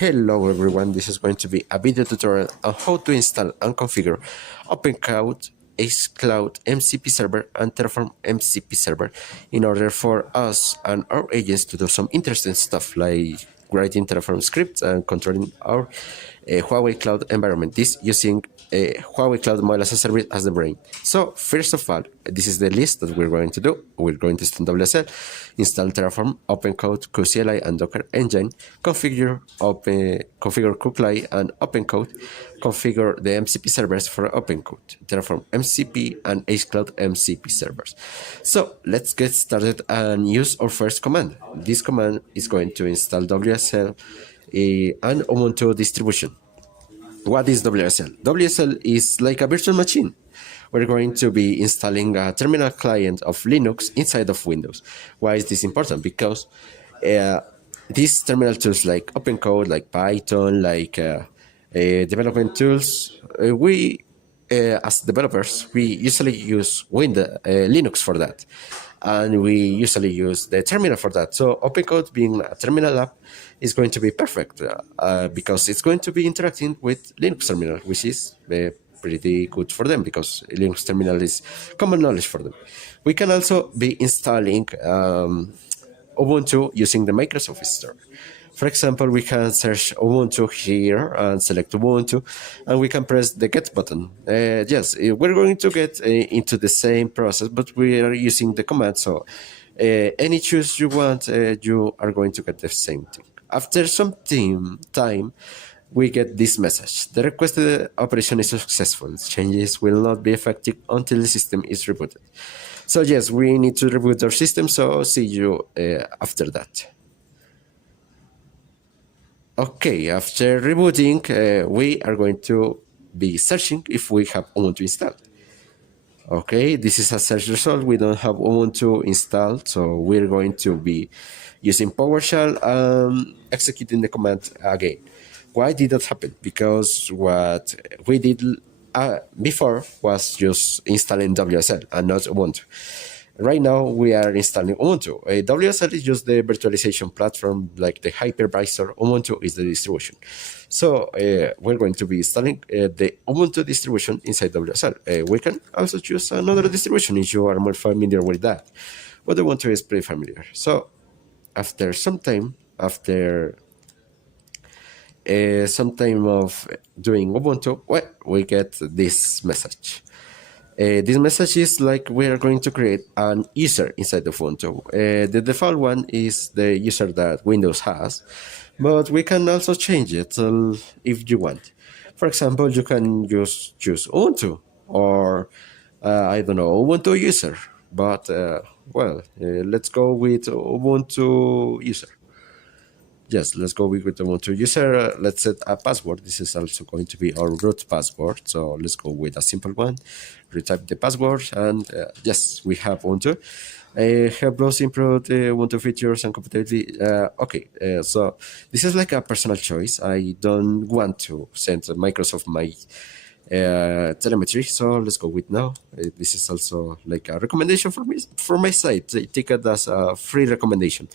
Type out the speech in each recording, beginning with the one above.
Hello everyone, this is going to be a video tutorial on how to install and configure OpenCloud, Cloud MCP server and Terraform MCP server in order for us and our agents to do some interesting stuff like writing Terraform scripts and controlling our Huawei Cloud environment. This using Huawei Cloud Mobile as a Service as the brain. So first of all, this is the list that we're going to do. We're going to install WSL, install Terraform, OpenCode, QCLI, and Docker Engine, configure QCLI and OpenCode, configure the MCP servers for OpenCode, Terraform MCP, and Cloud MCP servers. So let's get started and use our first command. This command is going to install WSL and Ubuntu distribution. What is WSL? WSL is like a virtual machine. We're going to be installing a terminal client of Linux inside of Windows. Why is this important? Because these terminal tools like OpenCode, like Python, like development tools, we as developers, we usually use Linux for that. And we usually use the terminal for that. So OpenCode being a terminal app is going to be perfect because it's going to be interacting with Linux terminal, which is pretty good for them because Linux terminal is common knowledge for them. We can also be installing Ubuntu using the Microsoft Store. For example, we can search Ubuntu here and select Ubuntu, and we can press the get button. Yes, we're going to get into the same process, but we are using the command. So any choose you want, you are going to get the same thing. After some time, we get this message. The requested operation is successful. Changes will not be effective until the system is rebooted. So yes, we need to reboot our system, so see you after that. Okay, after rebooting, we are going to be searching if we have Ubuntu installed. Okay, this is a search result. We don't have Ubuntu installed, so we're going to be using PowerShell and executing the command again. Why did that happen? Because what we did before was just installing WSL and not Ubuntu. Right now, we are installing Ubuntu. WSL is just the virtualization platform, like the hypervisor. Ubuntu is the distribution. So we're going to be installing the Ubuntu distribution inside WSL. We can also choose another distribution if you are more familiar with that. But Ubuntu is pretty familiar. So after some time of doing Ubuntu, well, we get this message. This message is like we are going to create an user inside of Ubuntu. The default one is the user that Windows has, but we can also change it if you want. For example, you can just choose Ubuntu or I don't know, Ubuntu user. But let's go with Ubuntu user. Yes, let's go with the Ubuntu user. Let's set a password. This is also going to be our root password. So let's go with a simple one. Retype the password, and yes, we have Ubuntu. Help those improve the Ubuntu features and compatibility. So this is like a personal choice. I don't want to send Microsoft my telemetry, so let's go with now. This is also like a recommendation for me, for my site. Take it as a free recommendation.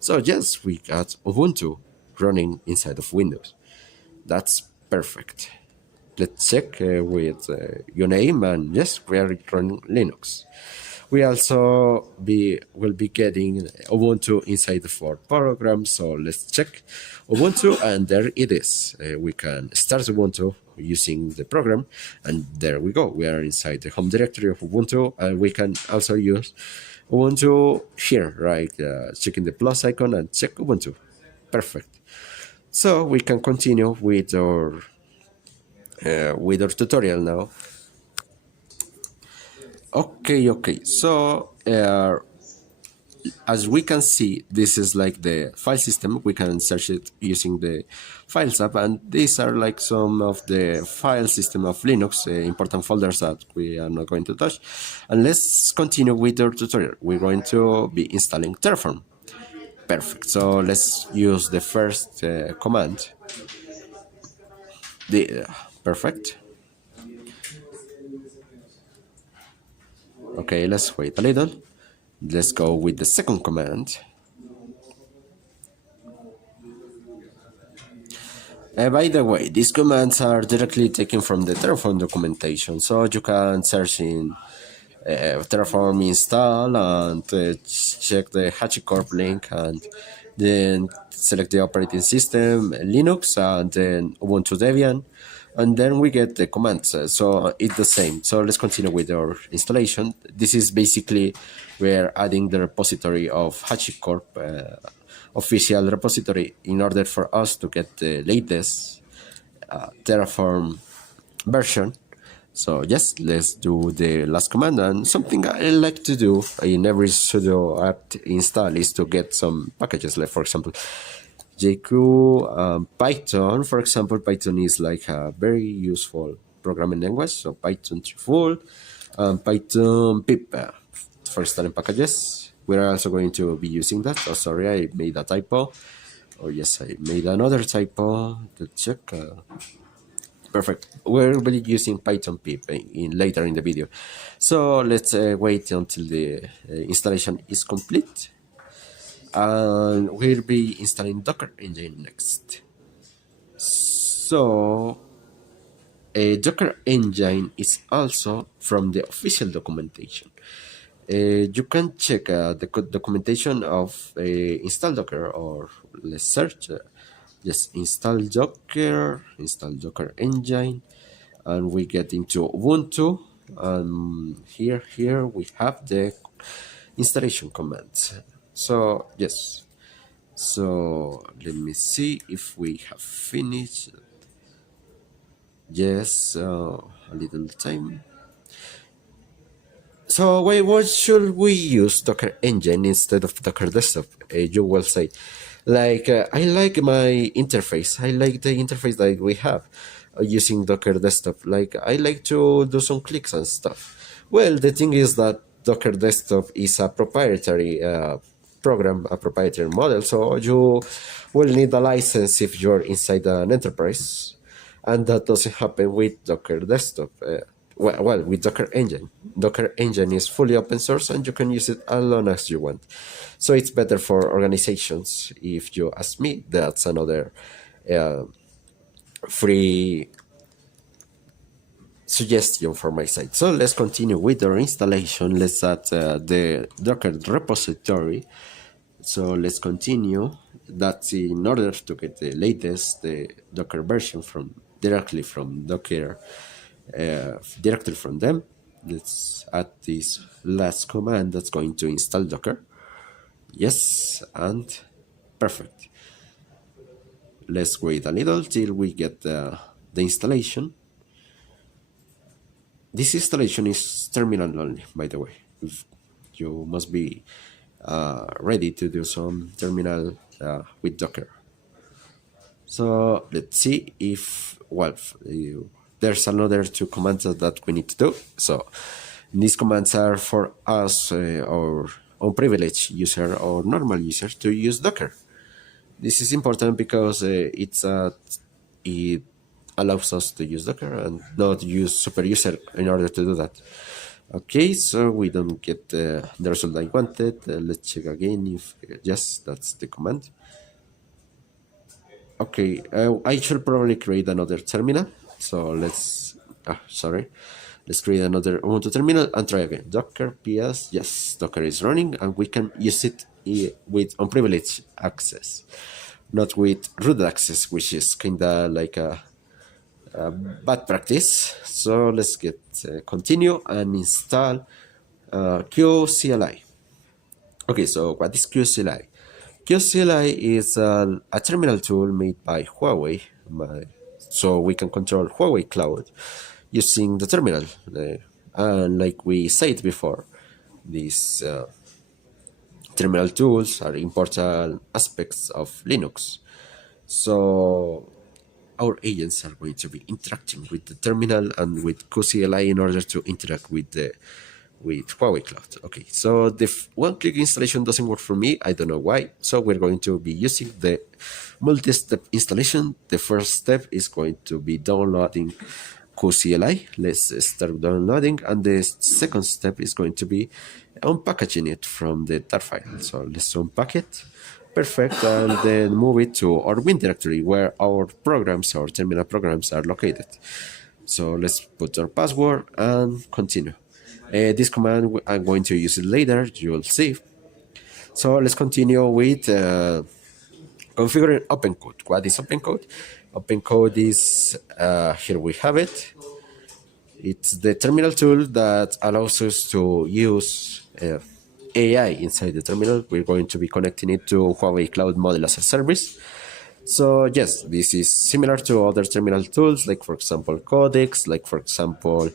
So yes, we got Ubuntu running inside of Windows. That's perfect. Let's check with your name, and yes, we are running Linux. We also will be getting Ubuntu inside of our program. So let's check Ubuntu, and there it is. We can start Ubuntu using the program, and there we go. We are inside the home directory of Ubuntu, and we can also use Ubuntu here, right? Checking the plus icon and check Ubuntu. Perfect. So we can continue with our tutorial now. Okay. So as we can see, this is like the file system. We can search it using the Files app, and these are like some of the file system of Linux, important folders that we are not going to touch. And let's continue with our tutorial. We're going to be installing Terraform. Perfect. So let's use the first command. Perfect. Okay, let's wait a little. Let's go with the second command. By the way, these commands are directly taken from the Terraform documentation, so you can search in Terraform install and check the HashiCorp link and then select the operating system, Linux, and then Ubuntu Debian, and then we get the commands. So it's the same. So let's continue with our installation. This is basically we're adding the repository of HashiCorp, official repository, in order for us to get the latest Terraform version. So yes, let's do the last command. And something I like to do in every sudo apt install is to get some packages, like for example JQ, Python. For example, Python is like a very useful programming language. So Python full, Python pip for installing packages. We're also going to be using that. Oh, sorry, I made a typo. Oh yes, I made another typo. To check. Perfect. We'll be using Python pip later in the video. So let's wait until the installation is complete. And we'll be installing Docker Engine next. So Docker Engine is also from the official documentation. You can check the documentation of install Docker, or let's search just install Docker Engine, and we get into Ubuntu, and here we have the installation commands. So yes, so let me see if we have finished. Yes, a little time. So wait, what should we use Docker Engine instead of Docker Desktop? You will say, like, I like my interface. I like the interface that we have using Docker Desktop. Like, I like to do some clicks and stuff. Well, the thing is that Docker Desktop is a proprietary program, a proprietary model, so you will need a license if you're inside an enterprise, and that doesn't happen with Docker Desktop. Well, with Docker Engine. Docker Engine is fully open source and you can use it as long as you want. So it's better for organizations. If you ask me, that's another free suggestion for my site. So let's continue with our installation. Let's add the Docker repository. So let's continue. That's in order to get the latest Docker version directly from Docker. Directly from them. Let's add this last command that's going to install Docker. Yes, and perfect. Let's wait a little till we get the installation. This installation is terminal only, by the way. You must be ready to do some terminal with Docker. So let's see if, well, there's another two commands that we need to do. So these commands are for us or unprivileged user or normal user to use Docker. This is important because it allows us to use Docker and not use super user in order to do that. Okay, so we don't get the result I wanted. Let's check again if yes, that's the command. Okay, I should probably create another terminal. So let's, let's create another Ubuntu terminal and try again. Docker ps, yes, Docker is running and we can use it with unprivileged access, not with root access, which is kinda like a bad practice. So let's get continue and install QCLI. Okay, so what is QCLI? QCLI is a terminal tool made by Huawei, so we can control Huawei Cloud using the terminal. And like we said before, these terminal tools are important aspects of Linux. So our agents are going to be interacting with the terminal and with QCLI in order to interact with Huawei Cloud. Okay, so the one-click installation doesn't work for me. I don't know why. So we're going to be using the multi-step installation. The first step is going to be downloading QCLI. Let's start downloading. And the second step is going to be unpackaging it from the tar file. So let's unpack it. Perfect, and then move it to our Win directory where our programs, our terminal programs are located. So let's put our password and continue. This command, I'm going to use it later, you'll see. So let's continue with configuring OpenCode. What is OpenCode? OpenCode is, here we have it. It's the terminal tool that allows us to use AI inside the terminal. We're going to be connecting it to Huawei Cloud Model as a Service. So yes, this is similar to other terminal tools, like for example Codex, like for example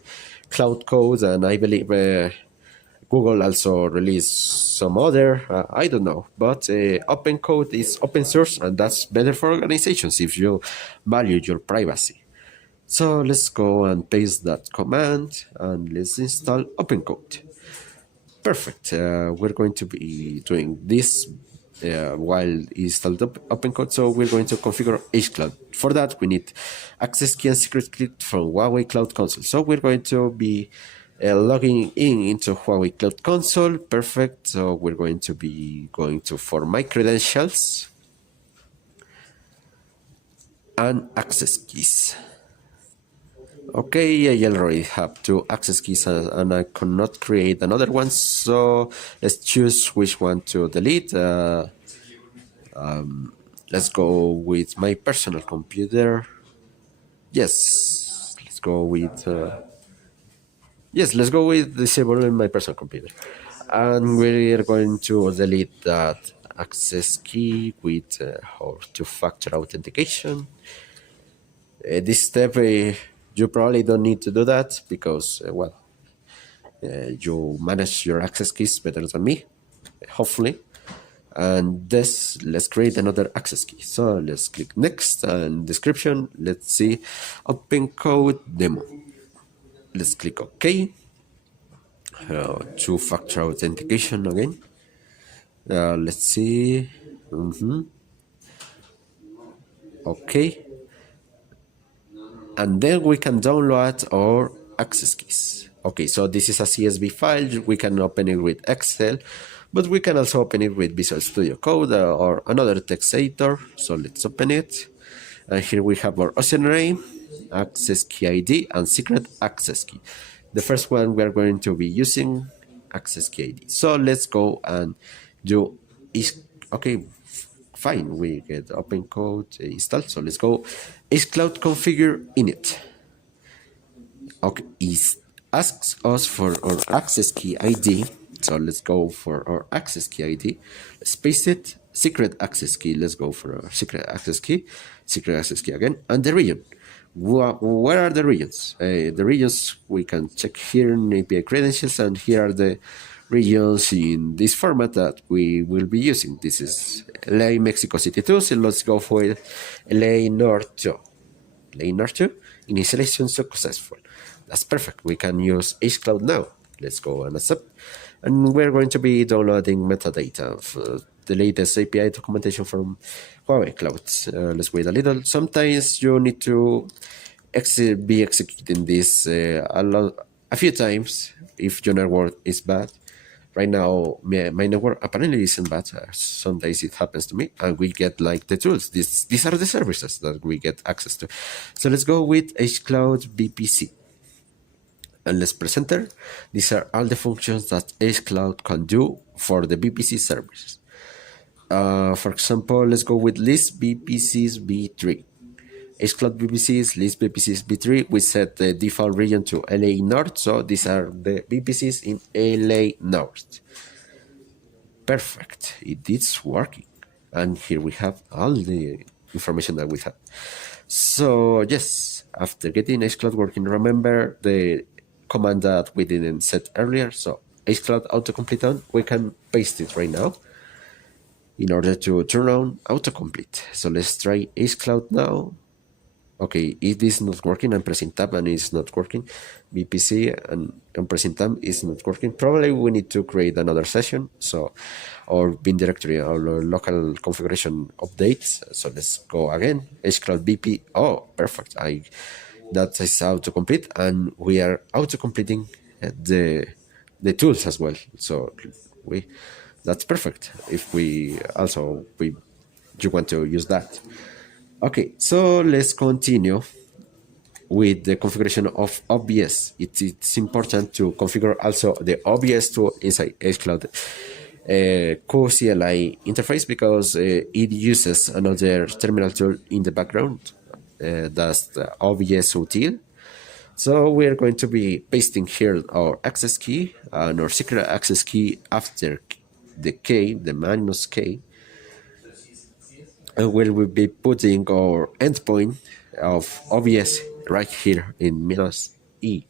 Cloud Code, and I believe Google also released some other, I don't know, but open code is open source, and that's better for organizations if you value your privacy. So let's go and paste that command and let's install OpenCode. Perfect. We're going to be doing this while installed OpenCode. So we're going to configure hCloud. For that, we need access key and secret key from Huawei Cloud Console. So we're going to be logging into Huawei Cloud Console. Perfect. So we're going to be going to for my credentials and access keys. Okay, I already have two access keys and I cannot create another one, so let's choose which one to delete. Let's go with my personal computer. Yes, let's go with let's go with disabling my personal computer. And we're going to delete that access key with our two-factor authentication. This step, you probably don't need to do that because, you manage your access keys better than me, hopefully. And this, let's create another access key. So let's click next and description. Let's see, OpenCode demo. Let's click OK. Two-factor authentication again. Let's see. OK. And then we can download our access keys. Okay, so this is a CSV file. We can open it with Excel, but we can also open it with Visual Studio Code or another text editor. So let's open it. And here we have our username, access key ID, and secret access key. The first one we are going to be using access key ID. So let's go and do is okay. Fine, we get OpenCode installed. So let's go hCloud configure init. Okay, it asks us for our access key ID. So let's go for our access key ID. Let's paste it. Secret access key. Let's go for our secret access key. Secret access key again. And the region. Where are the regions? The regions we can check here in API credentials, and here are the regions in this format that we will be using. This is LA, Mexico City 2, so let's go for LA North 2. LA North 2, initialization successful. That's perfect. We can use hCloud now. Let's go and accept. And we're going to be downloading metadata of the latest API documentation from Huawei Cloud. Let's wait a little. Sometimes you need to be executing this a few times if your network is bad. Right now, my network apparently isn't bad. Some days it happens to me, and we get like the tools. These are the services that we get access to. So let's go with hCloud VPC. And let's press enter. These are all the functions that hCloud can do for the VPC services. For example, let's go with list VPCs v3. hCloud VPCs, list VPCs v3. We set the default region to LA North, so these are the VPCs in LA North. Perfect, it is working. And here we have all the information that we have. So yes, after getting hCloud working, remember the command that we didn't set earlier. So hCloud autocomplete on, we can paste it right now in order to turn on autocomplete. So let's try hCloud now. Okay, it is not working. I'm pressing tab and it's not working. VPC and I'm pressing tab is not working. Probably we need to create another session. So, or bin directory or local configuration updates. So let's go again. hCloud VP. Oh, perfect. That is autocomplete, and we are autocompleting the tools as well. So That's perfect if we you want to use that. Okay, so let's continue with the configuration of OBS. It's important to configure also the OBS tool inside hCloud CoCLI interface because it uses another terminal tool in the background. That's the OBS util. So we are going to be pasting here our access key and our secret access key after the K, the minus K, and we will be putting our endpoint of OBS right here in minus E.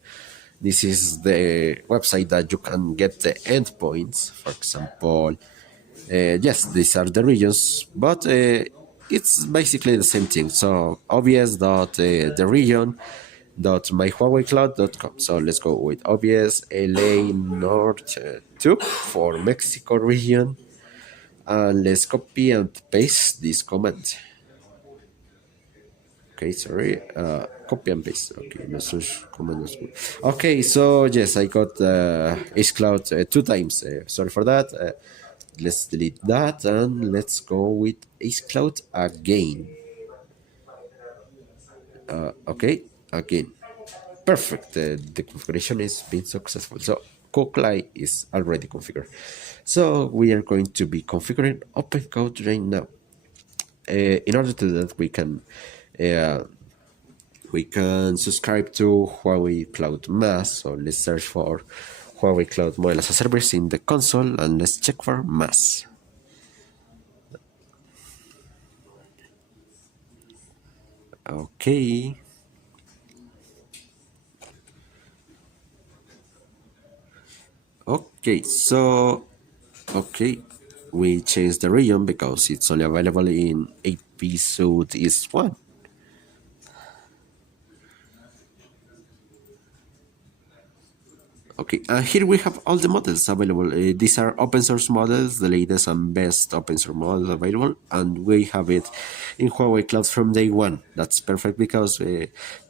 This is the website that you can get the endpoints. For example, yes, these are the regions, but it's basically the same thing. So obs dot the region dot myhuawei.cloud.com. So let's go with obs LA North 2 for Mexico region, and let's copy and paste this command. Okay, sorry. Copy and paste. Okay, message command. Okay, so yes, I got hCloud 2 times. Sorry for that. Let's delete that and let's go with hCloud again. Okay, again. Perfect. The configuration is being successful. So CoCLI is already configured. So we are going to be configuring OpenCode right now. In order to do that, we can subscribe to Huawei Cloud MAS. So let's search for Huawei Cloud Mobile as a Service in the console and let's check for MAS. Okay. Okay, so we changed the region because it's only available in AP Southeast 1. Okay, here we have all the models available. These are open source models, the latest and best open source models available, and we have it in Huawei Cloud from day one. That's perfect because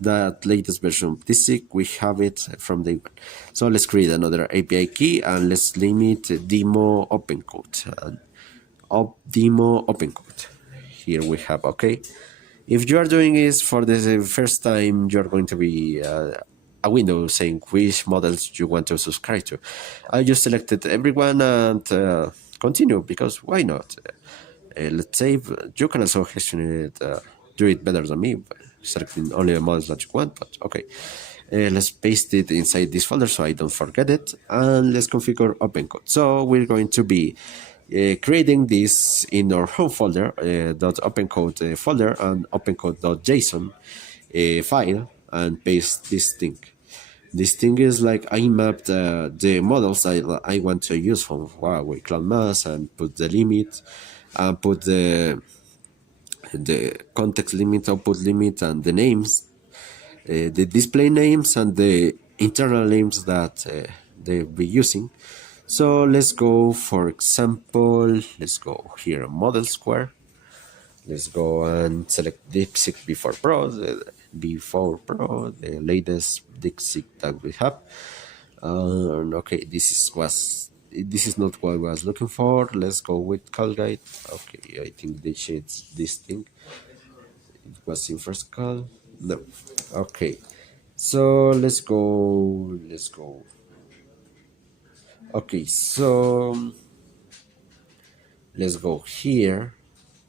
that latest version of DSIC, we have it from day one. So let's create another API key and let's limit demo OpenCode and demo OpenCode. Here we have, okay. If you are doing this for the first time, you're going to be a window saying which models you want to subscribe to. I just selected everyone and continue because why not? Let's save. You can also do it better than me, selecting only the models that you want, but okay. Let's paste it inside this folder so I don't forget it, and let's configure OpenCode. So we're going to be creating this in our home folder, .opencode folder and opencode.json file, and paste this thing. This thing is like I mapped the models I want to use from Huawei Cloud MAS and put the limit and put the context limit, output limit, and the names, the display names, and the internal names that they'll be using. So let's go, for example, let's go here, model square. Let's go and select DeepSeek V4 Pro, the latest DeepSeek that we have. Okay, this is not what I was looking for. Let's go with CalGuide. Okay, I think they changed this thing. It was in first call. No. Okay. So let's go. Okay, so let's go here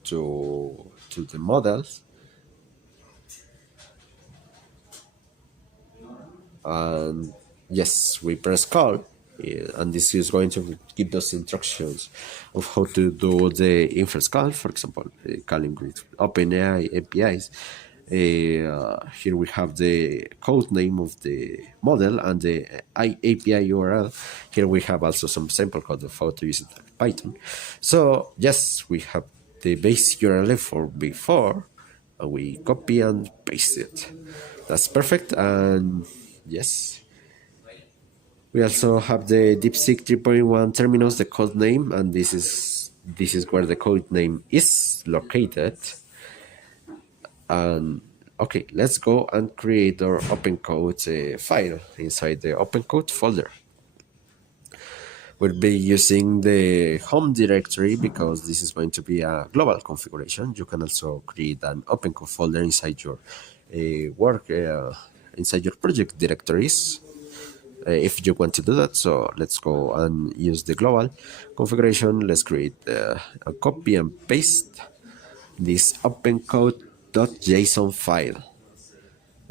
to the models, and yes, we press call, and this is going to give us instructions of how to do the inference call. For example, calling with OpenAI APIs. Here we have the code name of the model and the API URL. Here we have also some sample code of how to use it in Python. So yes, we have the base URL for before, and we copy and paste it. That's perfect. And yes, we also have the DeepSeek 3.1 terminals, the code name, and this is where the code name is located. And okay, let's go and create our OpenCode file inside the OpenCode folder. We'll be using the home directory because this is going to be a global configuration. You can also create an OpenCode folder inside your work, inside your project directories if you want to do that. So let's go and use the global configuration. Let's create a copy and paste this opencode.json file.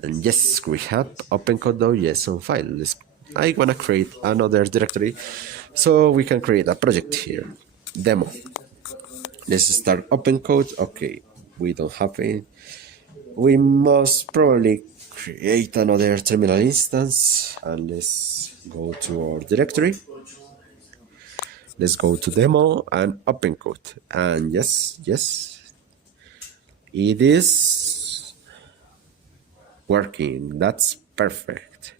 And yes, we have opencode.json file. I want to create another directory so we can create a project here. Demo. Let's start opencode. Okay, we don't have it. We must probably create another terminal instance and let's go to our directory. Let's go to demo and opencode. And yes, it is working. That's perfect.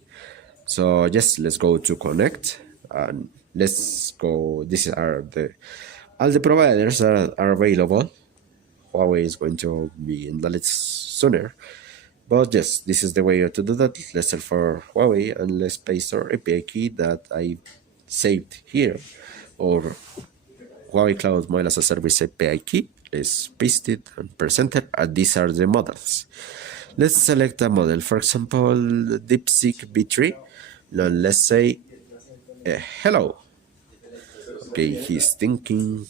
So yes, let's go to connect and let's go. These are all the providers are available. Huawei is going to be in the list sooner. But yes, this is the way to do that. Let's search for Huawei and let's paste our API key that I saved here, or Huawei Cloud Mobile as a Service API key. Let's paste it and press enter. And these are the models. Let's select a model. For example, DeepSeek V3. Now let's say hello. Okay, he's thinking.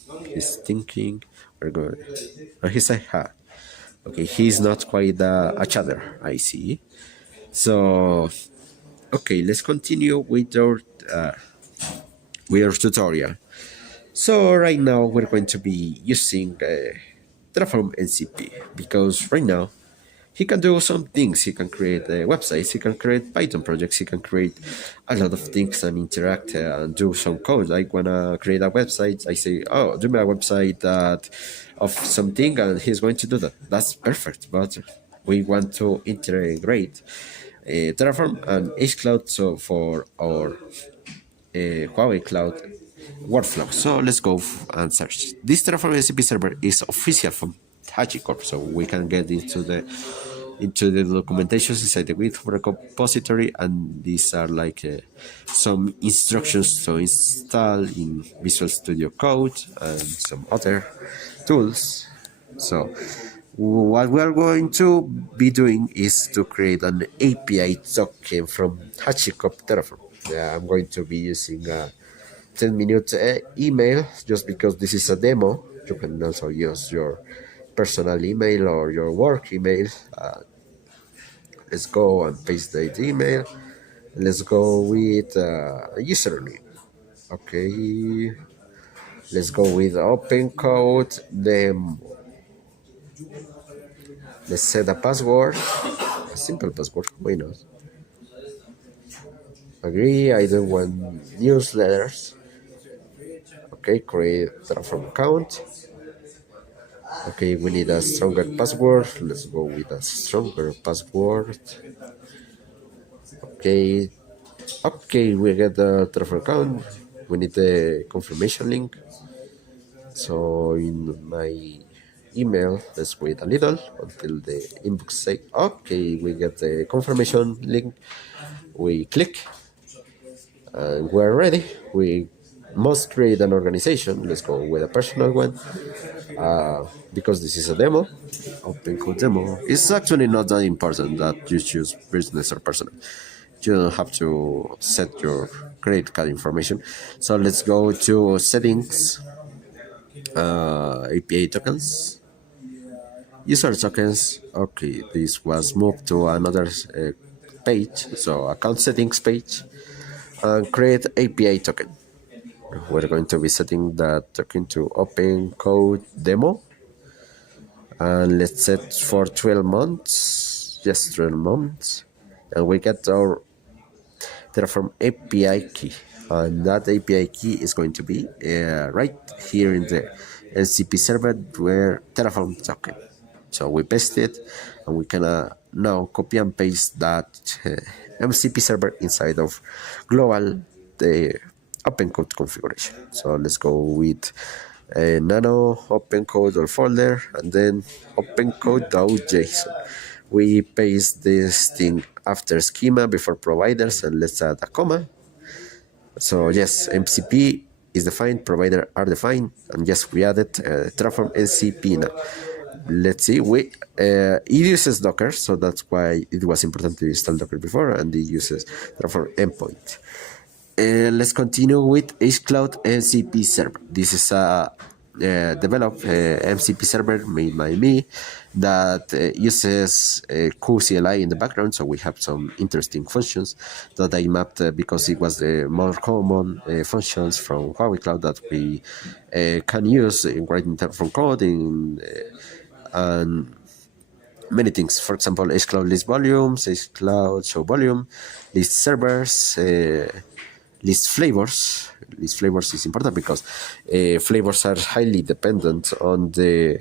We're going. He said hi. Okay, he's not quite a chatter. I see. So, okay, let's continue with our tutorial. So right now we're going to be using Terraform NCP because right now he can do some things. He can create websites, he can create Python projects, he can create a lot of things and interact and do some code. I wanna create a website, I say, oh, do me a website of something, and he's going to do that. That's perfect, but we want to integrate Terraform and hCloud so for our Huawei Cloud workflow. So let's go and search. This Terraform NCP server is official from HashiCorp, so we can get into the documentation inside the GitHub repository, and these are like some instructions to install in Visual Studio Code and some other tools. So what we are going to be doing is to create an API token from HashiCorp Terraform. I'm going to be using a 10-minute email just because this is a demo. You can also use your personal email or your work email. Let's go and paste the email. Let's go with username. Okay. Let's go with opencode demo. Let's set a password, a simple password. Why not? Agree. I don't want newsletters. Okay, create Terraform account. Okay, we need a stronger password. Let's go with a stronger password. Okay, we get the Terraform account. We need the confirmation link. So in my email, let's wait a little until the inbox say, okay, we get the confirmation link. We click and we're ready. We must create an organization. Let's go with a personal one. Because this is a demo, opencode demo, it's actually not that important that you choose business or personal. You don't have to set your credit card information. So let's go to settings, API tokens, user tokens. Okay, this was moved to another page, so account settings page, and create API token. We're going to be setting that token to opencode demo. And let's set for 12 months. Yes, 12 months. And we get our Terraform API key. And that API key is going to be right here in the NCP server where Terraform token. So we paste it and we can now copy and paste that MCP server inside of global the opencode configuration. So let's go with nano opencode or folder and then opencode.json. We paste this thing after schema before providers and let's add a comma. So yes, MCP is defined, provider are defined, and yes, we added Terraform NCP now. Let's see, it uses Docker, so that's why it was important to install Docker before, and it uses Terraform endpoint. Let's continue with hCloud MCP server. This is a developed MCP server made by me that uses QCLI in the background, so we have some interesting functions that I mapped because it was the more common functions from Huawei Cloud that we can use in writing Terraform code and many things. For example, hCloud list volumes, hCloud show volume, list servers, list flavors. List flavors is important because flavors are highly dependent on the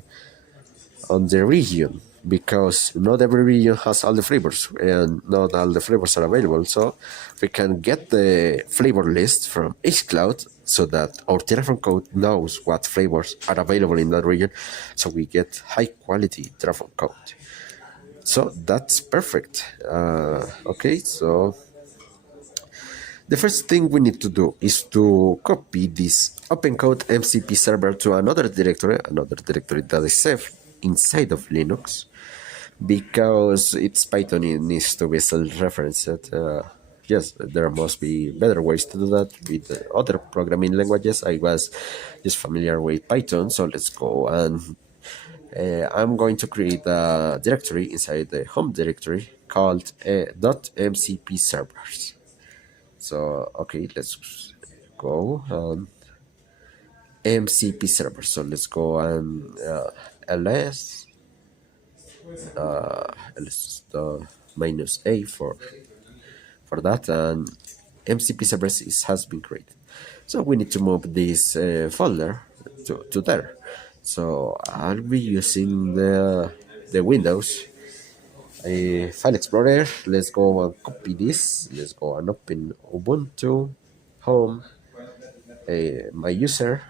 region, because not every region has all the flavors and not all the flavors are available. So we can get the flavor list from hCloud so that our Terraform code knows what flavors are available in that region, so we get high quality Terraform code. So that's perfect. Okay, so the first thing we need to do is to copy this OpenCode MCP server to another directory that is safe inside of Linux, because it's Python, it needs to be self-referenced. Yes, there must be better ways to do that with other programming languages. I was just familiar with Python, so let's go and I'm going to create a directory inside the home directory called .mcp servers. So, okay, let's go MCP server. So let's go and ls minus a for that, and MCP servers has been created. So we need to move this folder to there. So I'll be using the Windows File Explorer. Let's go and copy this. Let's go and open Ubuntu home, my user.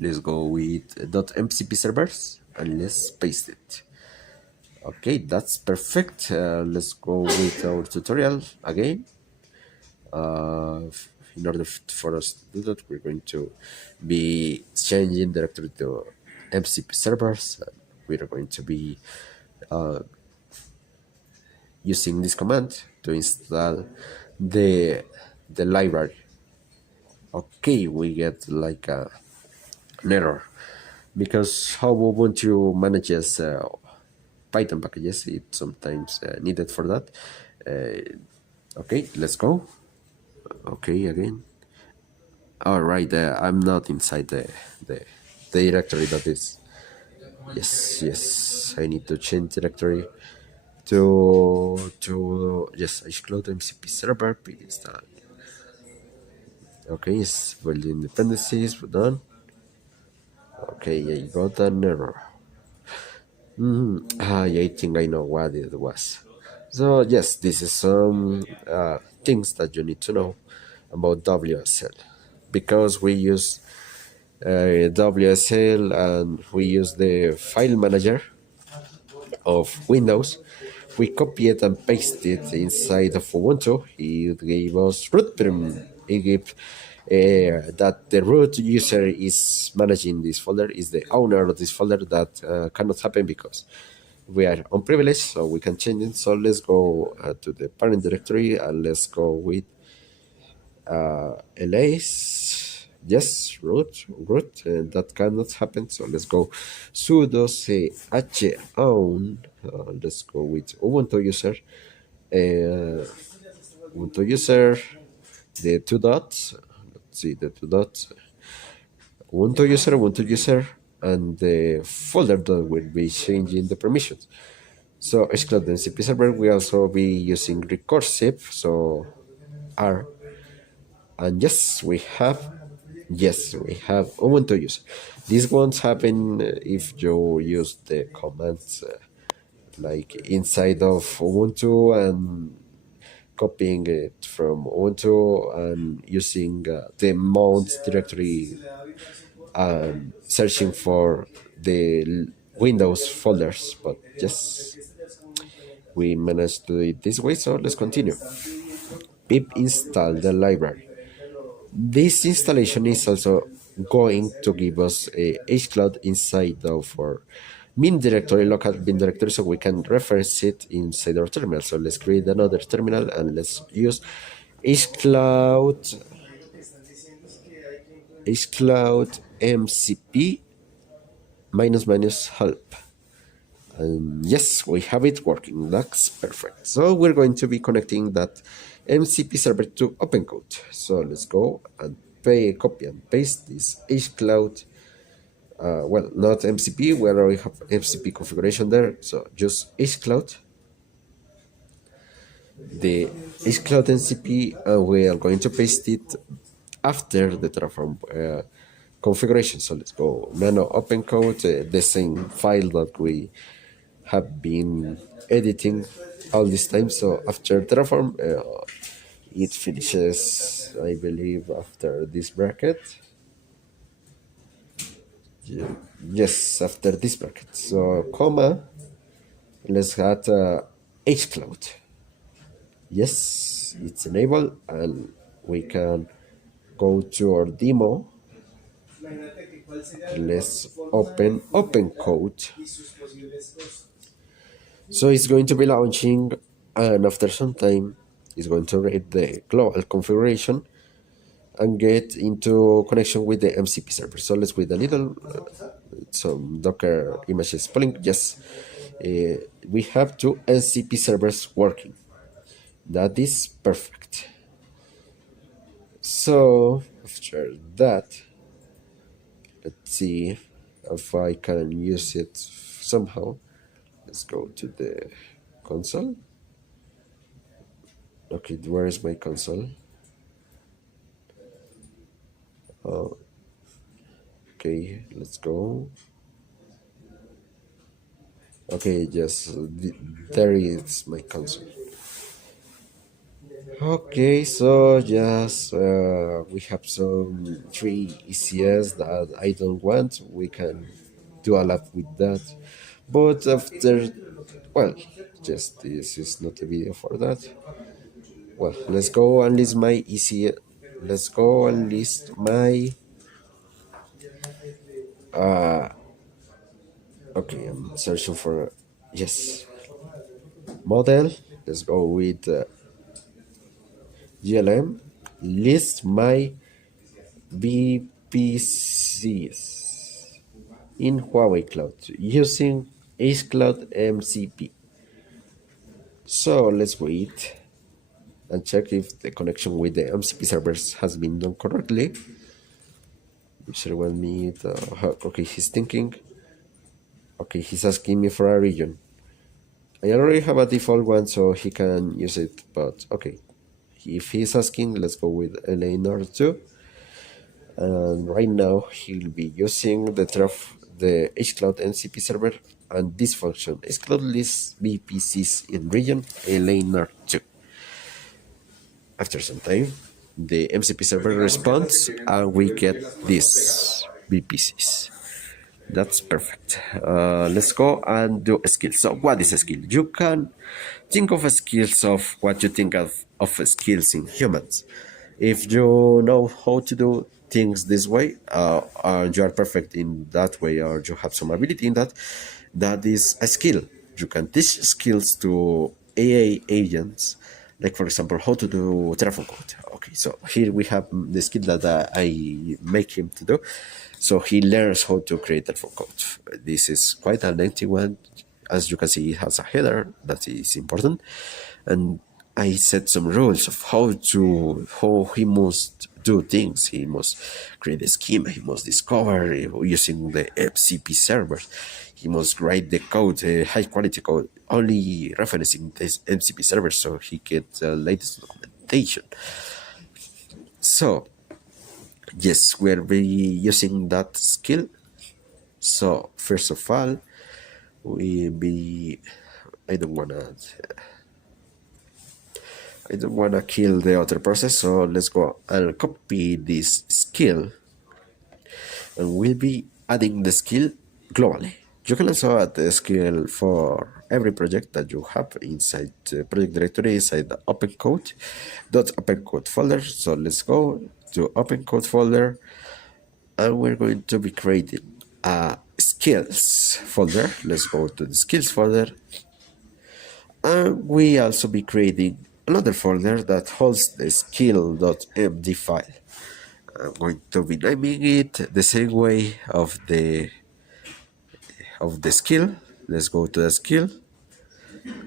Let's go with .mcp servers and let's paste it. Okay, that's perfect. Let's go with our tutorial again. In order for us to do that, we're going to be changing directory to MCP servers. We're going to be using this command to install the library. Okay, we get like an error because how Ubuntu manages Python packages, it sometimes needed for that. Okay, let's go. Okay, again. All right, I'm not inside the directory that is. Yes. I need to change directory to yes. hCloud MCP server install. Okay, it's building dependencies. We're done. Okay, I got an error. I think I know what it was. So yes, this is some things that you need to know about WSL, because we use WSL and we use the file manager of Windows. We copy it and paste it inside of Ubuntu. It gave us root perm. It gave that the root user is managing this folder, is the owner of this folder. That cannot happen because we are unprivileged, so we can change it. So let's go to the parent directory and let's go with ls. Yes, root, that cannot happen. So let's go sudo chown. Let's go with Ubuntu user. Ubuntu user, the two dots. Let's see the two dots. Ubuntu user, and the folder that will be changing the permissions. So hCloud MCP server, we also be using recursive, so R. And yes, we have Ubuntu user. These ones happen if you use the commands like inside of Ubuntu and copying it from Ubuntu and using the mount directory and searching for the Windows folders. But yes, we managed to do it this way, so let's continue. Pip install the library. This installation is also going to give us a hcloud inside of our bin directory, local bin directory, so we can reference it inside our terminal. So let's create another terminal and let's use hcloud mcp minus help. And yes, we have it working. That's perfect. So we're going to be connecting that MCP server to OpenCode. So let's go and copy and paste this hcloud. Well, not MCP, we already have MCP configuration there. So just hcloud, the hcloud MCP, and we are going to paste it after the Terraform configuration. So let's go nano OpenCode, the same file that we have been editing all this time. So after Terraform, it finishes, I believe, after this bracket. Yes, after this bracket. So comma, let's add hcloud. Yes, it's enabled, and we can go to our demo. Let's open OpenCode. So it's going to be launching, and after some time, it's going to read the global configuration and get into connection with the MCP server. So let's wait a little. Some Docker images pulling. Yes, we have two MCP servers working. That is perfect. So after that, let's see if I can use it somehow. Let's go to the console. Okay, where is my console? Okay, let's go. Okay, yes, there is my console. Okay, so yes, we have some three ECS that I don't want. We can do a lot with that, but after, well, just this is not a video for that. Well, let's go and list my ECS. Let's go and list my. Okay, I'm searching for yes model. Let's go with GLM. List my VPCs in Huawei Cloud using hcloud MCP. So let's wait and check if the connection with the MCP servers has been done correctly. User will meet. Okay, he's thinking. Okay, he's asking me for a region. I already have a default one, so he can use it. But okay, if he's asking, let's go with LA Nord 2. And right now he'll be using the hcloud MCP server and this function hcloud list VPCs in region LA Nord 2. After some time, the MCP server responds and we get these VPCs. That's perfect. Let's go and do a skill. So what is a skill? You can think of skills of what you think of skills in humans. If you know how to do things this way, you are perfect in that way, or you have some ability in that, that is a skill. You can teach skills to AI agents, like for example, how to do Terraform code. Okay, so here we have the skill that I make him to do. So he learns how to create Terraform code. This is quite a lengthy one. As you can see, it has a header that is important, and I set some rules of how he must do things. He must create a schema. He must discover using the MCP servers. He must write the code, high quality code, only referencing this MCP server, so he gets the latest documentation. So yes, we'll be using that skill. So first of all, I don't wanna kill the other process, so let's go and copy this skill, and we'll be adding the skill globally. You can also add the skill for every project that you have inside the project directory, inside the OpenCode folder. So let's go to open code folder, and we're going to be creating a skills folder. Let's go to the skills folder, and we also be creating another folder that holds the skill.md file. I'm going to be naming it the same way of the skill. Let's go to the skill,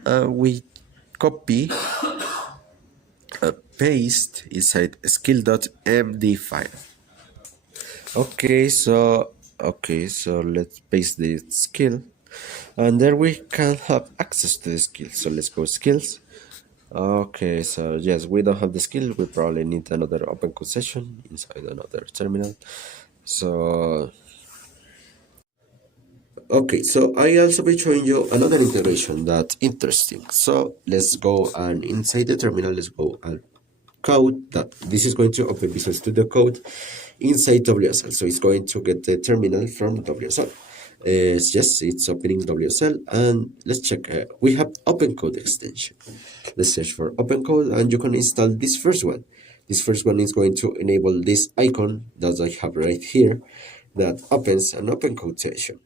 and we copy paste inside skill.md file. Okay, so let's paste the skill, and there we can have access to the skill. So let's go skills. Okay, so yes, we don't have the skill. We probably need another open code session inside another terminal. So okay, so I also be showing you another integration that's interesting. So let's go, and inside the terminal, let's go and code that this is going to open Visual Studio Code inside WSL. So it's going to get the terminal from WSL. Yes, it's opening WSL, and let's check. We have OpenCode extension. Let's search for OpenCode, and you can install this first one. This first one is going to enable this icon that I have right here that opens an OpenCode session.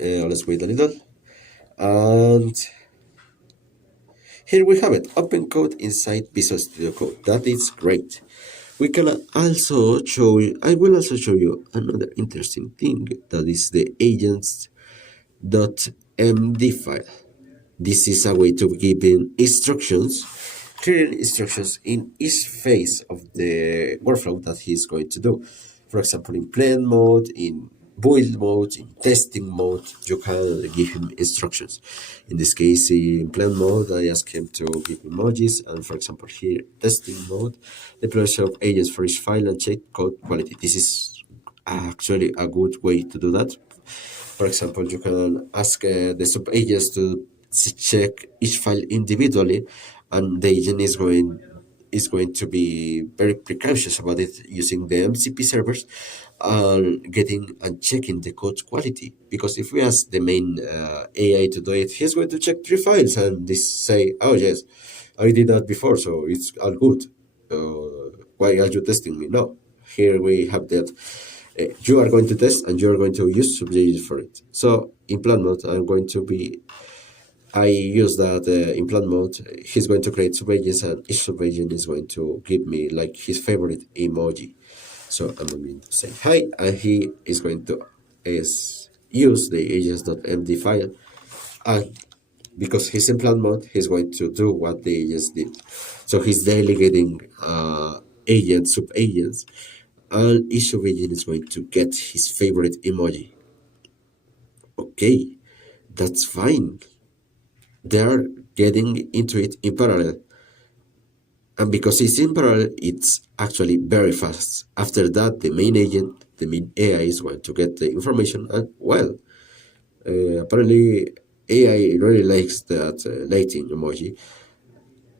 Let's wait a little, and here we have it, OpenCode inside Visual Studio Code. That is great. We can also show you, I will also show you another interesting thing, that is the agents.md file. This is a way to give in instructions, clear instructions in each phase of the workflow that he's going to do. For example, in plan mode, in build mode, in testing mode, you can give him instructions. In this case, in plan mode, I ask him to give emojis, and for example here, testing mode, deploy sub agents for each file and check code quality. This is actually a good way to do that. For example, you can ask the sub agents to check each file individually, and the agent is going to be very precautious about it using the MCP servers, getting and checking the code quality. Because if we ask the main AI to do it, he's going to check 3 files and this say, "Oh yes, I did that before, so it's all good. Why are you testing me?" No, here we have that. You are going to test and you are going to use subagents for it. So in plan mode, I use that in plan mode. He's going to create subagents, and each subagent is going to give me like his favorite emoji. So I'm going to say hi, and he is going to use the agents.md file, and because he's in plan mode, he's going to do what the agents did. So he's delegating agents, sub-agents, and each sub-agent is going to get his favorite emoji. Okay, that's fine. They're getting into it in parallel. And because it's in parallel, it's actually very fast. After that, the main agent, the main AI is going to get the information, and well, apparently AI really likes that lighting emoji.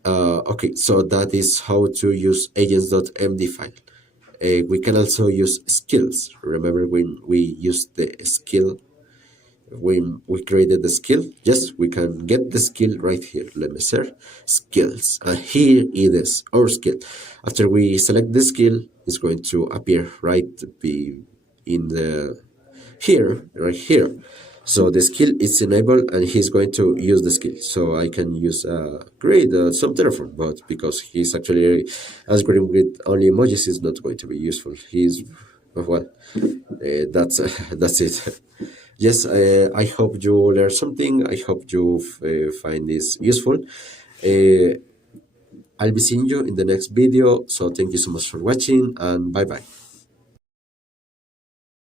Okay, so that is how to use agents.md file. We can also use skills. Remember when we used the skill, when we created the skill? Yes, we can get the skill right here. Let me search skills, and here it is, our skill. After we select the skill, it's going to appear right be in the here, right here. So the skill is enabled, and he's going to use the skill. So I can use create some Terraform, but because he's actually answering with only emojis, is not going to be useful. He's well, that's that's it. Yes, I hope you learn something. I hope you find this useful. I'll be seeing you in the next video. So thank you so much for watching, and bye bye.